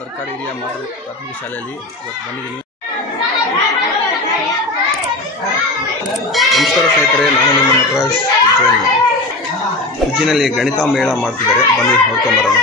ಸರ್ಕಾರಿ ಹಿರಿಯ ಮಾದರಿ ಪ್ರಾಥಮಿಕ ಶಾಲೆಯಲ್ಲಿ ಇವತ್ತು ಬಂದಿದ್ದೀನಿ. ನಮಸ್ಕಾರ ಸ್ನೇಹಿತರೆ, ನಾನು ನಿಮ್ಮ ನಟರಾಜ್. ಉಜ್ಜಿನಲ್ಲಿ ಗಣಿತ ಮೇಳ ಮಾಡ್ತಿದ್ದಾರೆ, ಬನ್ನಿ ನೋಡ್ಕೊಂಬರೋಣ.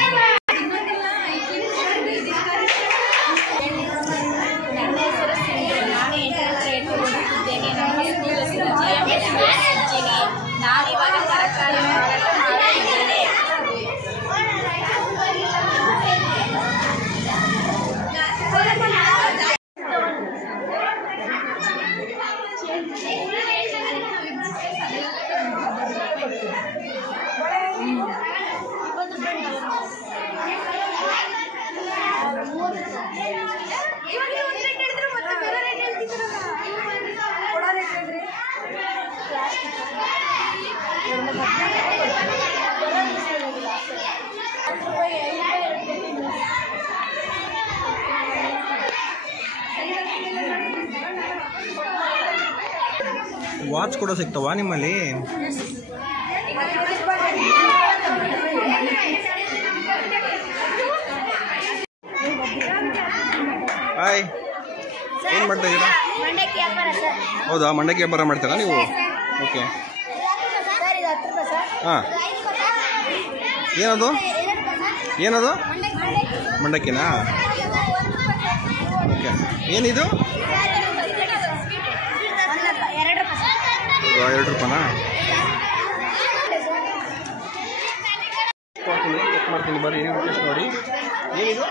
ವಾಚ್ ಕೂಡ ಸಿಗ್ತಾವಾ ನಿಮ್ಮಲ್ಲಿ? ಹಾಯ್, ಏನು ಮಾಡ್ತಾ ಇದ್ದೀರಾ? ಹೌದಾ, ಮಂಡಕ್ಕಿ ವ್ಯಾಪಾರ ಮಾಡ್ತೀರಾ ನೀವು? ಓಕೆ. ಹಾಂ, ಏನದು ಏನದು ಮಂಡಕ್ಕಿನಾ? ಓಕೆ. ಏನಿದು? 2 ರೂಪಾಯಿನಾ? ಚೆಕ್ ಮಾಡ್ತೀನಿ, ಬರ್ರಿ ಟೇಸ್ಟ್ ನೋಡಿ. ಏನಿದು?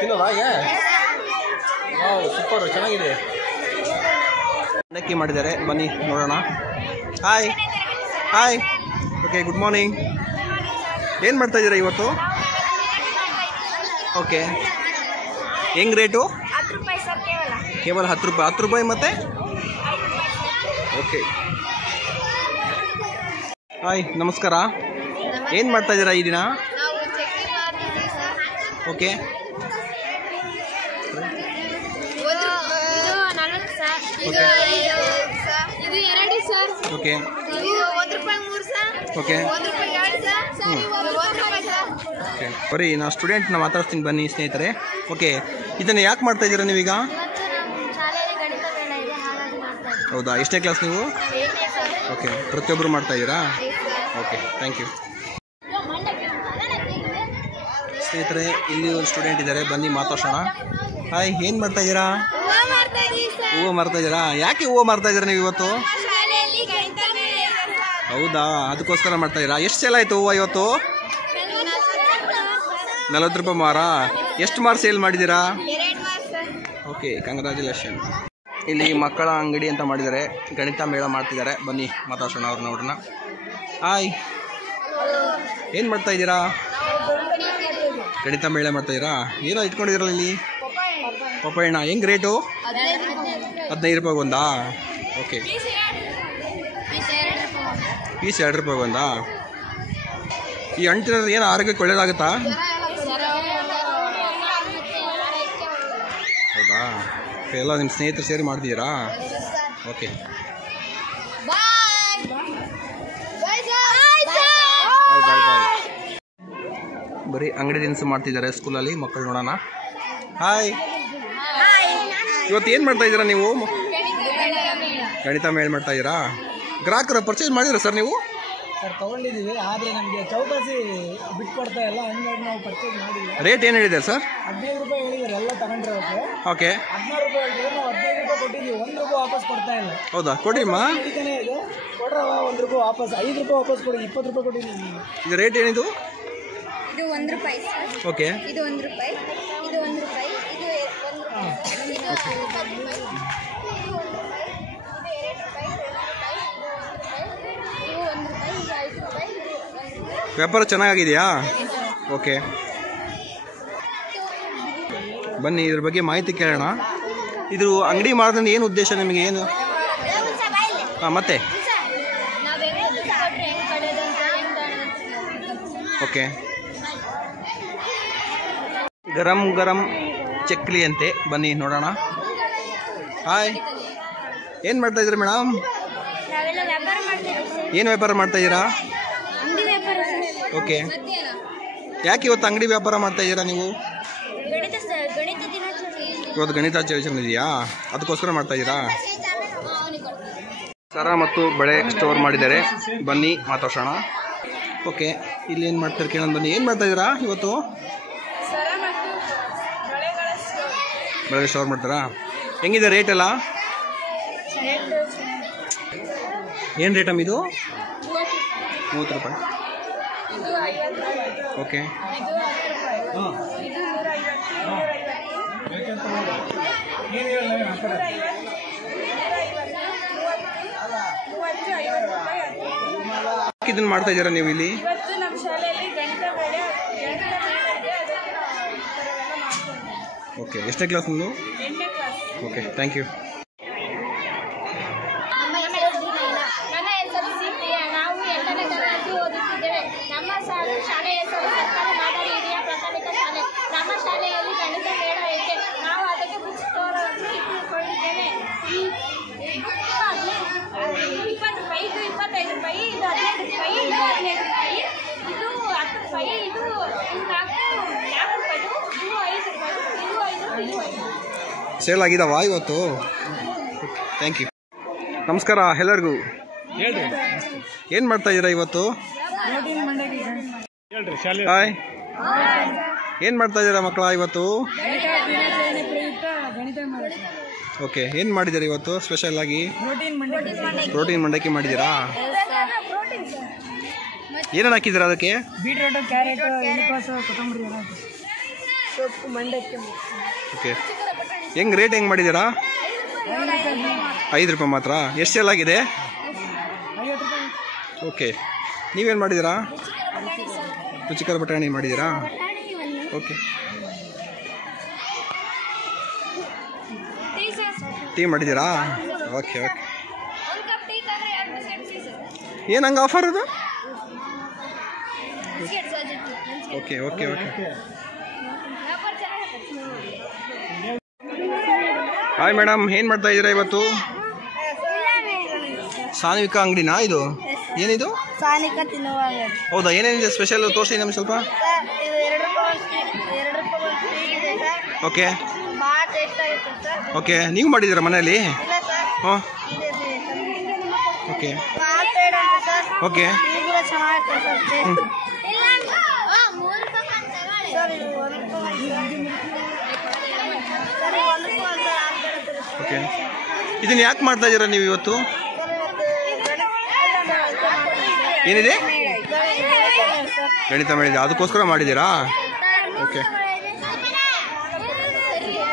ತಿನ್ನೋದಾ? ಹಾಗೆ ಸೂಪರ್, ಚೆನ್ನಾಗಿದೆ. ಮಂಡಕ್ಕಿ ಮಾಡಿದ್ದಾರೆ, ಬನ್ನಿ ನೋಡೋಣ. Hi hi, okay, good morning. ಏನು ಮಾಡ್ತಾ ಇದ್ದೀರಾ ಇವತ್ತು? ಓಕೆ. ಹೆಂಗೆ ರೇಟು? ಕೇವಲ 10 ರೂಪಾಯಿ. 10 ರೂಪಾಯಿ ಮತ್ತೆ? ಓಕೆ. ಹಾಯ್, ನಮಸ್ಕಾರ. ಏನು ಮಾಡ್ತಾ ಇದ್ದೀರಾ ಈ ದಿನ? ಓಕೆ. Okay okay. ಓಕೆ, ಬರೀ ನಾನು ಸ್ಟೂಡೆಂಟ್ನ ಮಾತಾಡ್ತೀನಿ, ಬನ್ನಿ ಸ್ನೇಹಿತರೆ. ಓಕೆ, ಇದನ್ನು ಯಾಕೆ ಮಾಡ್ತಾ ಇದ್ದೀರಾ ನೀವೀಗ? ಹೌದಾ, ಎಷ್ಟನೇ ಕ್ಲಾಸ್ ನೀವು? ಓಕೆ, ಪ್ರತಿಯೊಬ್ಬರು ಮಾಡ್ತಾ ಇದ್ದೀರಾ? Okay, thank you. ಸ್ನೇಹಿತರೆ, ಇಲ್ಲಿ ಒಂದು ಸ್ಟೂಡೆಂಟ್ ಇದ್ದಾರೆ, ಬನ್ನಿ ಮಾತಾಡ್ಸೋಣ. ಹಾಯ್, ಏನು ಮಾಡ್ತಾ ಇದ್ದೀರಾ? ಹೂವು ಮಾರ್ತಾ ಇದ್ದೀರಾ? ಯಾಕೆ ಹೂವು ಮಾರ್ತಾ ಇದ್ದೀರಾ ನೀವು ಇವತ್ತು? ಹೌದಾ, ಅದಕ್ಕೋಸ್ಕರ ಮಾಡ್ತಾ ಇದ್ದೀರಾ? ಎಷ್ಟು ಸೇಲ್ ಆಯಿತು ಹೂವು ಇವತ್ತು? 40 ರೂಪಾಯಿ ಮಾರ. ಎಷ್ಟು ಮಾರು ಸೇಲ್ ಮಾಡಿದ್ದೀರಾ? Okay, congratulation. ಇಲ್ಲಿ ಮಕ್ಕಳ ಅಂಗಡಿ ಅಂತ ಮಾಡಿದ್ದಾರೆ, ಗಣಿತ ಮೇಳ ಮಾಡ್ತಿದ್ದಾರೆ, ಬನ್ನಿ ಮಾತಾಡ್ಸೋಣ ಅವ್ರನ್ನ ನೋಡೋಣ. ಹಾಯ್, ಏನು ಮಾಡ್ತಾ ಇದ್ದೀರಾ? ಗಣಿತ ಮೇಳ ಮಾಡ್ತಾ ಇದ್ದೀರಾ? ಏನೋ ಇಟ್ಕೊಂಡಿದ್ದೀರಲ್ಲ ಇಲ್ಲಿ? ಪಪ್ಪಾಯಣ್ಣ. ಹೆಂಗೆ ರೇಟು? 15 ರೂಪಾಯಿ ಒಂದಾ? ಓಕೆ. ಪೀಸ್ 2 ರೂಪಾಯಿ ಒಂದಾ? ಈ ಹಣ್ಣು ತಿನ್ನೋದು ಏನು ಆರೋಗ್ಯಕ್ಕೆ ಒಳ್ಳೇದಾಗುತ್ತಾ? ಹೌದಾ, ಎಲ್ಲ ನಿಮ್ಮ ಸ್ನೇಹಿತರು ಸೇರಿ ಮಾಡ್ತಿದ್ದೀರಾ? ಓಕೆ. ಬಾಯ್ ಬಾಯ್ ಬಾಯ್. ಬರೀ ಅಂಗಡಿ ದಿನಸು ಮಾಡ್ತಿದ್ದಾರೆ ಸ್ಕೂಲಲ್ಲಿ ಮಕ್ಕಳು, ನೋಡೋಣ. ಹಾಯ್, ಇವತ್ತು ಏನು ಮಾಡ್ತಾ ಇದ್ದೀರಾ ನೀವು? ಗಣಿತ ಮೇಳ ಮಾಡ್ತಾ ಇದ್ದೀರಾ? ಗ್ರಾಹಕರು ಪರ್ಚೇಸ್ ಮಾಡಿದ್ದೀರಾ ಸರ್ ನೀವು? ಸರ್ ತೊಗೊಂಡಿದ್ದೀವಿ, ಆದರೆ ನಮಗೆ ಚೌಕಾಸಿ ಬಿಟ್ಕೊಡ್ತಾ ಇಲ್ಲ, ಹಂಗಾಗಿ ನಾವು ಪರ್ಚೇಸ್ ಮಾಡಿಲ್ಲ. ರೇಟ್ ಏನು ಹೇಳಿದೆ ಸರ್? 15 ರೂಪಾಯಿ ಹೇಳಿದ್ದಾರೆ ಎಲ್ಲ ತಗೊಂಡಿರೋಕ್ಕೆ. ಓಕೆ. 16 ರೂಪಾಯಿ ಹೇಳಿದ್ರೆ ನಾವು 15 ರೂಪಾಯಿ ಕೊಟ್ಟಿದ್ದೀವಿ, 1 ರೂಪಾಯಿ ವಾಪಸ್ ಕೊಡ್ತಾ ಇಲ್ಲ. ಹೌದಾ, ಕೊಡಿಮ್ಮ. ಇದಕ್ಕೇ ಇದು ಕೊಡ್ರವ, 1 ರೂಪಾಯಿ ವಾಪಸ್, 5 ರೂಪಾಯಿ ವಾಪಸ್ ಕೊಡಿ, 20 ರೂಪಾಯಿ ಕೊಟ್ಟಿದ್ದೀವಿ. ಇದು ರೇಟ್ ಏನಿದು? ಇದು 1 ರೂಪಾಯಿ. ಓಕೆ. ಇದು 1 ರೂಪಾಯಿ, ಇದು 1 ರೂಪಾಯಿ, ಇದು 1 ರೂಪಾಯಿ, ಇದು 10 ರೂಪಾಯಿ, ಇದು 1 ರೂಪಾಯಿ, ಇದು 2 ರೂಪಾಯಿ, ಇದು 1 ರೂಪಾಯಿ, ಇದು 5 ರೂಪಾಯಿ, ಇದು 1 ರೂಪಾಯಿ. ವ್ಯಾಪಾರ ಚೆನ್ನಾಗಿದೆಯಾ? ಓಕೆ, ಬನ್ನಿ ಇದ್ರ ಬಗ್ಗೆ ಮಾಹಿತಿ ಕೇಳೋಣ. ಇದು ಅಂಗಡಿ ಮಾಡೋದ್ರಿಂದ ಏನು ಉದ್ದೇಶ ನಿಮಗೆ? ಏನು? ಹಾಂ, ಮತ್ತೆ? ಓಕೆ. ಗರಂ ಗರಂ ಚಕ್ಲಿ ಅಂತೆ, ಬನ್ನಿ ನೋಡೋಣ. ಹಾಯ್, ಏನು ಮಾಡ್ತಾ ಇದ್ದೀರಾ ಮೇಡಮ್? ಏನು ವ್ಯಾಪಾರ ಮಾಡ್ತಾ ಇದ್ದೀರಾ? ಓಕೆ. ಯಾಕೆ ಇವತ್ತು ಅಂಗಡಿ ವ್ಯಾಪಾರ ಮಾಡ್ತಾ ಇದ್ದೀರಾ ನೀವು? ಗಣಿತ ದಿನಾಚರಣೆ ಇವತ್ತು ಗಣಿತಾಚರಣೆ ಇದೆಯಾ, ಅದಕ್ಕೋಸ್ಕರ ಮಾಡ್ತಾ ಇದ್ದೀರಾ? ಸರ ಮತ್ತು ಬಳೆ ಸ್ಟೋರ್ ಮಾಡಿದ್ದಾರೆ, ಬನ್ನಿ ಮಾತಾಡ್ಸೋಣ. ಓಕೆ, ಇಲ್ಲಿ ಏನು ಮಾಡ್ತಾರೆ ಕೇಳೋಣ ಬನ್ನಿ. ಏನು ಮಾಡ್ತಾ ಇದ್ದೀರಾ ಇವತ್ತು? ಬಳೆ ಸ್ಟೋರ್ ಮಾಡ್ತಾರಾ? ಹೆಂಗಿದೆ ರೇಟ್ ಎಲ್ಲ? ಏನು ರೇಟ್ ಅಮ್ಮ ಇದು? 30 ರೂಪಾಯಿ. ಓಕೆ, ಇದನ್ನ ಮಾಡ್ತಾ ಇದ್ದೀರಾ ನೀವು ಇಲ್ಲಿ? ಓಕೆ, ಎಷ್ಟನೇ ಕ್ಲಾಸ್ ನೀವು? Okay, thank you. ನಾವು 8ನೇ ತರಗತಿ ಓದುತ್ತಿದ್ದೇವೆ. ನಮ್ಮ ಶಾಲೆಯ ಹೆಸರು ಸರ್ಕಾರಿ ಮಾದರಿ ಹಿರಿಯ ಪ್ರಾಥಮಿಕ ಶಾಲೆ. ನಮ್ಮ ಶಾಲೆಯಲ್ಲಿ ಗಣಿತ ಮೇಳ ಇದೆ. ನಾವು ಅದಕ್ಕೆ ಬುಕ್ ಸ್ಟೋರ್ ಇಟ್ಟುಕೊಂಡಿದ್ದೇವೆ. 20 ರೂಪಾಯಿ, ಇದು 25 ರೂಪಾಯಿ, ಇದು 15 ರೂಪಾಯಿ, ಇದು 15 ರೂಪಾಯಿ, ಇದು 10 ರೂಪಾಯಿ, ಇದು 4 ರೂಪಾಯಿ, ಇದು 5 ರೂಪಾಯಿ, ಇದು 5. ಸೇಲ್ ಆಗಿದಾವಾ ಇವತ್ತು? Thank you. ನಮಸ್ಕಾರ ಎಲ್ಲರಿಗೂ. ಹೇಳ್ರಿ, ಏನು ಮಾಡ್ತಾ ಇದ್ದೀರಾ ಇವತ್ತು? ಹೇಳ್ರಿ ಶಾಲೆ ಹಾಯ್, ಏನು ಮಾಡ್ತಾ ಇದ್ದೀರಾ ಮಕ್ಕಳ ಇವತ್ತು? ಓಕೆ, ಏನು ಮಾಡಿದ್ದೀರಾ ಇವತ್ತು ಸ್ಪೆಷಲ್ ಆಗಿ? ಪ್ರೋಟೀನ್ ಮಂಡಕ್ಕಿ ಮಾಡಿದ್ದೀರಾ? ಏನೇನು ಹಾಕಿದ್ದೀರಾ ಅದಕ್ಕೆ? ಬೀಟ್ರೋಟ್, ಕ್ಯಾರೆಟ್, ಎಲೆಕೋಸು, ಕೊತ್ತಂಬರಿ ಸೊಪ್ಪು, ಮಂಡಕ್ಕಿ. ಓಕೆ, ಹೆಂಗೆ ರೇಟ್ ಹೆಂಗೆ ಮಾಡಿದ್ದೀರಾ? 5 ರೂಪಾಯಿ ಮಾತ್ರ. ಎಷ್ಟು ಸೇಲ್ ಆಗಿದೆ? 50 ರೂಪಾಯಿ. ಓಕೆ, ನೀವೇನು ಮಾಡಿದ್ದೀರಾ? ರುಚಿಕರ ಬಟಾಣಿ ಮಾಡಿದ್ದೀರಾ? ಓಕೆ, ಟೀ ಮಾಡಿದ್ದೀರಾ? Okay okay. ಏನು ಹಂಗೆ ಆಫರ್ ಅದು? Okay okay okay. Hi madam, ಏನು ಮಾಡ್ತಾ ಇದ್ದೀರಾ ಇವತ್ತು? ಸಾನ್ವಿಕಾ ಅಂಗಡಿನಾ ಇದು? ಏನಿದು? ಸಾನಿಕಾ ತಿನ್ನುವಾಗ. ಹೌದಾ, ಏನೇನಿದೆ ಸ್ಪೆಷಲ್ ತೋರಿಸಿ ನಮಗೆ ಸ್ವಲ್ಪ. ಇದು 2 ರೂಪಾಯಿ ಸ್ವೀಟ್ ಇದೆ ಸರ್. ಓಕೆ ಭಾಳ ಟೇಸ್ಟ್ ಆಗುತ್ತೆ ಸರ್. ಓಕೆ, ನೀವು ಮಾಡಿದ್ದೀರಾ ಮನೆಯಲ್ಲಿ? ಇಲ್ಲ ಸರ್, ಹಾಂ, ಇದೆ ಓಕೆ ಭಾಳ ಟೇಸ್ಟ್ ಅಂತ ಸರ್. ಓಕೆ. ಇದು ಕೂಡ ಚೆನ್ನಾಗಿರುತ್ತೆ ಸರ್ ಟೇಸ್ಟ್. ಸರ್ ಇದು 1 ರೂಪಾಯಿ ಸರ್, 1 ರೂಪಾಯಿ ಸರ್. ಓಕೆ, ಇದನ್ನ ಯಾಕೆ ಮಾಡ್ತಾ ಇದ್ದೀರಾ ನೀವು ಇವತ್ತು? ಏನಿದೆ? ಗಣಿತ ಮೇಳ, ಅದಕ್ಕೋಸ್ಕರ ಮಾಡಿದ್ದೀರಾ? ಓಕೆ,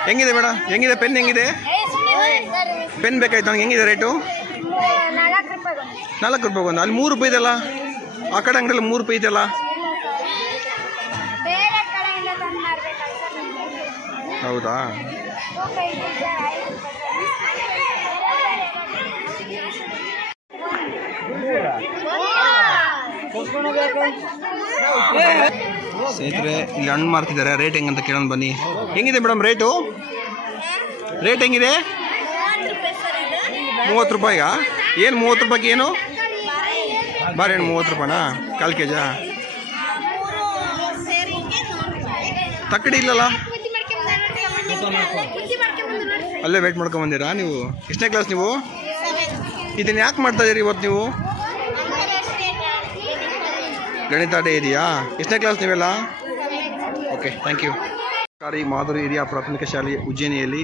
ಹೆಂಗಿದೆ ಮೇಡಮ್? ಹೆಂಗಿದೆ ಪೆನ್? ಹೆಂಗಿದೆ ಪೆನ್? ಬೇಕಾಯ್ತು ನನಗೆ. ಹೆಂಗಿದೆ ರೇಟು? 4 ರೂಪಾಯಿ ಒಂದು. ಅಲ್ಲಿ 3 ರೂಪಾಯಿ ಇದೆಯಲ್ಲ, ಆ ಕಡೆ ಅಂಗಡಿಯಲ್ಲಿ 3 ರೂಪಾಯಿ ಇದೆಯಲ್ಲ. ಹೌದಾ? ಸ್ನೇಹಿತರೆ, ಇಲ್ಲಿ ಹಣ್ಣು ಮಾರ್ತಿದ್ದಾರೆ. ರೇಟ್ ಹೆಂಗಂತ ಕೇಳೋಣ ಬನ್ನಿ. ಹೆಂಗಿದೆ ಮೇಡಮ್ ರೇಟು? ರೇಟ್ ಹೆಂಗಿದೆ? 30 ರೂಪಾಯಿಗಾ? ಏನು 30 ರೂಪಾಯಿಗೆ ಏನು? ಬಾಳೆಹಣ್ಣು 30 ರೂಪಾಯಿನಾ? 1/4 kg? ತಕ್ಕಡಿ ಇಲ್ಲಲ್ಲ, ಅಲ್ಲೇ ವೇಟ್ ಮಾಡ್ಕೊಂಬಂದಿರಾ ನೀವು? ಎಷ್ಟನೇ ಕ್ಲಾಸ್ ನೀವು? ಇದನ್ನು ಯಾಕೆ ಮಾಡ್ತಾ ಇದ್ದೀರಿ ಇವತ್ತು ನೀವು? ಗಣಿತ ಡೇ ಇದೆಯಾ? ಎಷ್ಟನೇ ಕ್ಲಾಸ್ ನೀವೆಲ್ಲ? Okay, thank you. ಸರ್ಕಾರಿ ಮಾದರಿ ಹಿರಿಯ ಪ್ರಾಥಮಿಕ ಶಾಲೆ ಉಜ್ಜಯಿನಿಯಲ್ಲಿ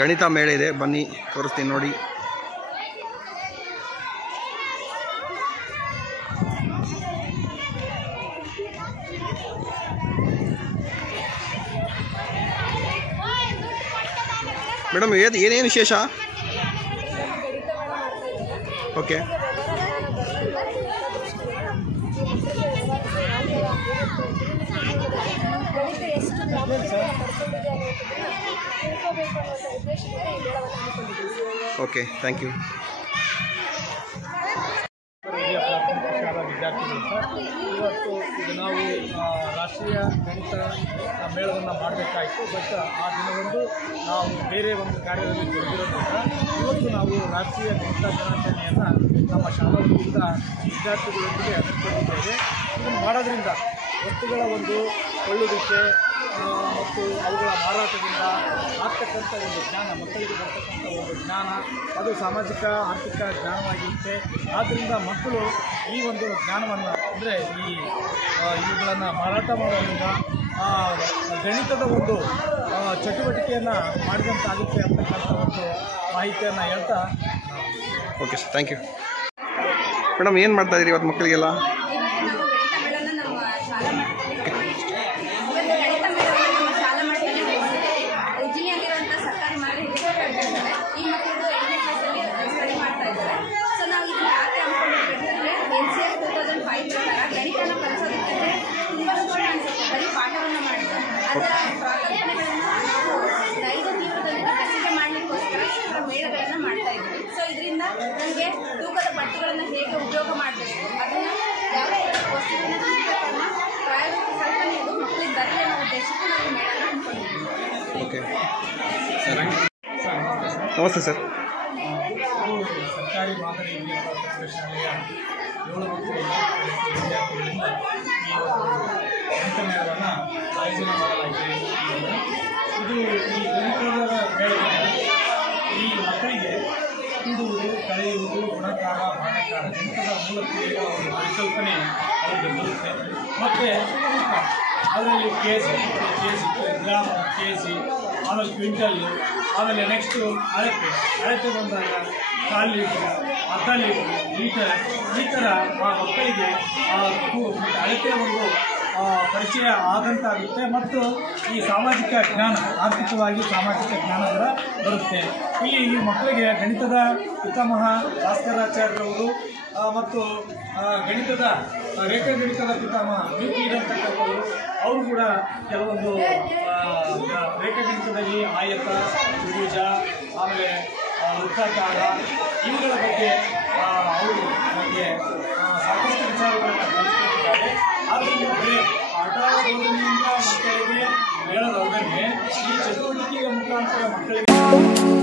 ಗಣಿತ ಮೇಳ ಇದೆ, ಬನ್ನಿ ತೋರಿಸ್ತೀನಿ ನೋಡಿ. ಮೇಡಮ್, ಏನೇನು ವಿಶೇಷ? Okay, okay, thank you. ಶಾಲಾ ವಿದ್ಯಾರ್ಥಿಗಳು ಸರ್, ಇವತ್ತು ಇದು ನಾವು ರಾಷ್ಟ್ರೀಯ ಗಣಿತ ಮೇಳವನ್ನು ಮಾಡಬೇಕಾಯಿತು. ಬಟ್ ಆ ದಿನವೊಂದು ನಾವು ಬೇರೆ ಒಂದು ಕಾರ್ಯದಲ್ಲಿ ತೊಡಗಿರೋದ್ರಿಂದ ಇವತ್ತು ನಾವು ರಾಷ್ಟ್ರೀಯ ಗಣಿತ ದಿನಾಚರಣೆಯನ್ನು ನಮ್ಮ ಶಾಲಾ ವತಿಯಿಂದ ವಿದ್ಯಾರ್ಥಿಗಳೊಂದಿಗೆ ಹಮ್ಮಿಕೊಂಡಿದ್ದೇವೆ. ಇದನ್ನು ಮಾಡೋದ್ರಿಂದ ವಸ್ತುಗಳ ಒಂದು ಕೊಳ್ಳುವಿಕೆ ಮತ್ತು ಅವುಗಳ ಮಾರಾಟದಿಂದ ಆಗ್ತಕ್ಕಂಥ ಒಂದು ಜ್ಞಾನ, ಮಕ್ಕಳಿಗೆ ಬರ್ತಕ್ಕಂಥ ಒಂದು ಜ್ಞಾನ ಅದು ಸಾಮಾಜಿಕ ಆರ್ಥಿಕ ಜ್ಞಾನವಾಗಿರುತ್ತೆ. ಆದ್ದರಿಂದ ಮಕ್ಕಳು ಈ ಒಂದು ಜ್ಞಾನವನ್ನು ಅಂದರೆ ಇವುಗಳನ್ನು ಮಾರಾಟ ಮಾಡೋದ್ರಿಂದ ಗಣಿತದ ಒಂದು ಚಟುವಟಿಕೆಯನ್ನು ಮಾಡಿದಂತಾಗುತ್ತೆ ಅಂತಕ್ಕಂಥ ಒಂದು ಮಾಹಿತಿಯನ್ನು ಹೇಳ್ತಾ. Okay sir, thank you. Madam ಏನು ಮಾಡ್ತಾ ಇದ್ದೀರಿ ಇವತ್ತು ಮಕ್ಕಳಿಗೆಲ್ಲ? ಮೇಳಗಳನ್ನು ಮಾಡ್ತಾ ಇದ್ದೀವಿ. ಸೊ ಇದರಿಂದ ನಮಗೆ ತೂಕದ ಬಟ್ಟೆಗಳನ್ನು ಹೇಗೆ ಉಪಯೋಗ ಮಾಡಬೇಕು, ಅದನ್ನು ಯಾವ ವಸ್ತುವಿನ ಪ್ರಾಯೋಗಿಕ ಕಲ್ಪನೆಯದು ಮಕ್ಕಳಿಗೆ ಬರಲಿ ಅನ್ನೋ ಉದ್ದೇಶಕ್ಕೆ ನಾವು ಮೇಳನ ಹಮ್ಮಿಕೊಂಡಿದ್ದೀವಿ. ಓಕೆ ನಮಸ್ತೆ ಸರ್. ಸರ್ಕಾರಿ ಮಾದರಿ ಹಿರಿಯ ಪ್ರಾಥಮಿಕ ಶಾಲೆಯ 7 ಮತ್ತು 8 ವಿದ್ಯಾರ್ಥಿಗಳಿಂದ ಈ ಗಣಿತ ಮೇಳವನ್ನು ಆಯೋಜನೆ ಮಾಡಲಾಗಿದೆ. ಇದು ಈ ಗಣಿತದ ಮೇಳದಲ್ಲಿ ಈ ಮಕ್ಕಳಿಗೆ ಕೂಡುವುದು, ಕಳೆಯುವುದು, ಗುಣಕಾರ, ಭಾಣಕಾರ, ಗಣಿತದ ಮೂಲ ಕ್ರಿಯೆಗಳ ಒಂದು ಪರಿಕಲ್ಪನೆ ಅವರಿಗೆ ಬರುತ್ತೆ. ಮತ್ತು ಅದರಲ್ಲಿ ಕೆಜಿ, ಗ್ರಾಮ, ಕೆಜಿ, ಆಮೇಲೆ ಕ್ವಿಂಟಲ್ಲು, ಆಮೇಲೆ ನೆಕ್ಸ್ಟು ಅಳತೆ ಬಂದಾಗ ಕಾಲು ಲೀಟರ್, ಅರ್ಧ ಲೀಟರ್ ಈ ಥರ ಆ ಮಕ್ಕಳಿಗೆ ಅಳತೆ ಒಂದು ಪರಿಚಯ ಆದಂತಾಗುತ್ತೆ. ಮತ್ತು ಈ ಸಾಮಾಜಿಕ ಜ್ಞಾನ, ಆರ್ಥಿಕವಾಗಿ ಸಾಮಾಜಿಕ ಜ್ಞಾನ ಕೂಡ ಬರುತ್ತೆ. ಈ ಮಕ್ಕಳಿಗೆ ಗಣಿತದ ಪಿತಾಮಹ ಭಾಸ್ಕರಾಚಾರ್ಯರವರು ಮತ್ತು ಗಣಿತದ ರೇಖಾಗಣಿತದ ಪಿತಾಮಹ ನ್ಯೂಟನ್ ಅಂತಕ್ಕಂಥವರು ಅವರು ಕೂಡ ಕೆಲವೊಂದು ರೇಖಾಗಣಿತದಲ್ಲಿ ಆಯತ, ತ್ರಿಭುಜ, ಆಮೇಲೆ ವೃತ್ತಾಕಾರ ಇವುಗಳ ಬಗ್ಗೆ ಅವರು ನಮಗೆ ಸಾಕಷ್ಟು ವಿಚಾರಗಳನ್ನು ಕಲಿಸುತ್ತಿದ್ದಾರೆ. ಆದ್ದರಿಂದ ಆಟ ಆಡೋದ್ರಿಂದ ಮಕ್ಕಳಿಗೆ ಮೇಳದೊಳಗೆ ಈ ಚಟುವಟಿಕೆಯ ಮುಖಾಂತರ ಮಕ್ಕಳಿಗೆ